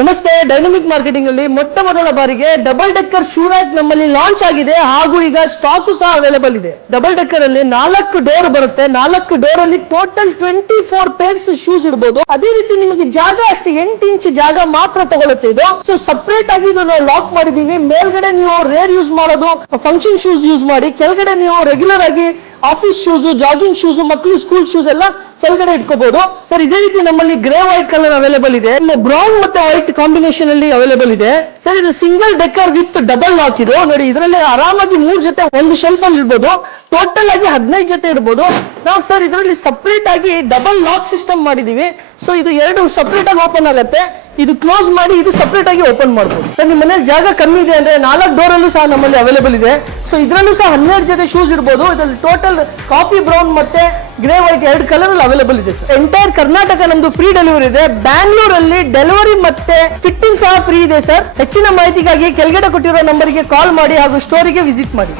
ನಮಸ್ತೆ. Dynamic marketing ಅಲ್ಲಿ ಮೊಟ್ಟ ಮೊದಲ ಬಾರಿಗೆ ಡಬಲ್ ಡೆಕ್ಕರ್ ಶೂ ರ್ಯಾಕ್ ನಮ್ಮಲ್ಲಿ ಲಾಂಚ್ ಆಗಿದೆ ಹಾಗೂ ಈಗ ಸ್ಟಾಕ್ ಸಹ ಅವೈಲೇಬಲ್ ಇದೆ. ಡಬಲ್ ಡೆಕ್ಕರ್ ಅಲ್ಲಿ 4 ಡೋರ್ ಬರುತ್ತೆ. 4 ಡೋರ್ ಅಲ್ಲಿ ಟೋಟಲ್ 24 ಪೇರ್ಸ್ ಶೂಸ್ ಇಡಬಹುದು. ಅದೇ ರೀತಿ ನಿಮಗೆ ಜಾಗ ಅಷ್ಟೇ 8 ಇಂಚ್ ಜಾಗ ಮಾತ್ರ ತಗೊಳುತ್ತೆ ಇದು. ಸೊ ಸಪರೇಟ್ ಆಗಿ ಇದನ್ನು ಲಾಕ್ ಮಾಡಿದೀವಿ. ಮೇಲ್ಗಡೆ ನೀವು ರೇರ್ ಯೂಸ್ ಮಾಡೋದು ಫಂಕ್ಷನ್ ಶೂಸ್ ಯೂಸ್ ಮಾಡಿ, ಕೆಳಗಡೆ ನೀವು ರೆಗ್ಯುಲರ್ ಆಗಿ ಆಫೀಸ್ ಶೂಸ್, ಜಾಗಿಂಗ್ ಶೂಸ್, ಮಕ್ಕಳು ಸ್ಕೂಲ್ ಶೂಸ್ ಎಲ್ಲ ಕೆಳಗಡೆ ಇಟ್ಕೋಬಹುದು. ಸರ್ ಇದೇ ರೀತಿ ನಮ್ಮಲ್ಲಿ ಗ್ರೇ ವೈಟ್ ಕಲರ್ ಅವೈಲೇಬಲ್ ಇದೆ. ಬ್ರೌನ್ ಮತ್ತೆ ವೈಟ್ ಕಾಂಬಿನೇಷನ್ ಅಲ್ಲಿ ಅವೈಲೇಬಲ್ ಇದೆ. ಸರ್ ಇದು single decker with double lock ಇದು ನೋಡಿ. ಇದರಲ್ಲಿ ಆರಾಮಾಗಿ 3 ಜೊತೆ ಒಂದು ಶೆಲ್ಫ್ ಅಲ್ಲಿ ಇಡಬಹುದು. ಟೋಟಲ್ ಆಗಿ 15 ಜೊತೆ ಇಡಬಹುದು ನಾವು. ಸರ್ ಇದರಲ್ಲಿ ಸಪರೇಟ್ ಆಗಿ ಡಬಲ್ ಲಾಕ್ ಸಿಸ್ಟಮ್ ಮಾಡಿದೀವಿ. ಸೊ ಇದು 2 ಸಪರೇಟ್ ಆಗಿ ಓಪನ್ ಆಗುತ್ತೆ. ಇದು ಕ್ಲೋಸ್ ಮಾಡಿ ಇದು ಸಪರೇಟ್ ಆಗಿ ಓಪನ್ ಮಾಡಬಹುದು. ಸರ್ ನಿಮ್ಮ ಮನೇಲಿ ಜಾಗ ಕಮ್ಮಿ ಇದೆ ಅಂದ್ರೆ 4 ಡೋರ್ ಅಲ್ಲೂ ಸಹ ನಮ್ಮಲ್ಲಿ ಅವೈಲೇಬಲ್ ಇದೆ. ಸೊ ಇದರಲ್ಲೂ ಸಹ 12 ಜೊತೆ ಶೂಸ್ ಇಡಬಹುದು. ಇದರಲ್ಲಿ ಟೋಟಲ್ ಕಾಫಿ ಬ್ರೌನ್ ಮತ್ತೆ ಗ್ರೇ ವೈಟ್ 2 ಕಲರ್ ಅಲ್ಲಿ ಅವೈಲೇಬಲ್ ಇದೆ. ಸರ್ ಎಂಟೈರ್ ಕರ್ನಾಟಕ ನಮ್ದು ಫ್ರೀ ಡೆಲಿವರಿ ಇದೆ. ಬ್ಯಾಂಗ್ಳೂರಲ್ಲಿ ಡೆಲಿವರಿ ಮತ್ತೆ ಫಿಟ್ಟಿಂಗ್ ಸಹ ಫ್ರೀ ಇದೆ. ಸರ್ ಹೆಚ್ಚಿನ ಮಾಹಿತಿಗಾಗಿ ಕೆಳಗಡೆ ಕೊಟ್ಟಿರೋ ನಂಬರ್ಗೆ ಕಾಲ್ ಮಾಡಿ ಹಾಗೂ ಸ್ಟೋರಿಗೆ ವಿಸಿಟ್ ಮಾಡಿ.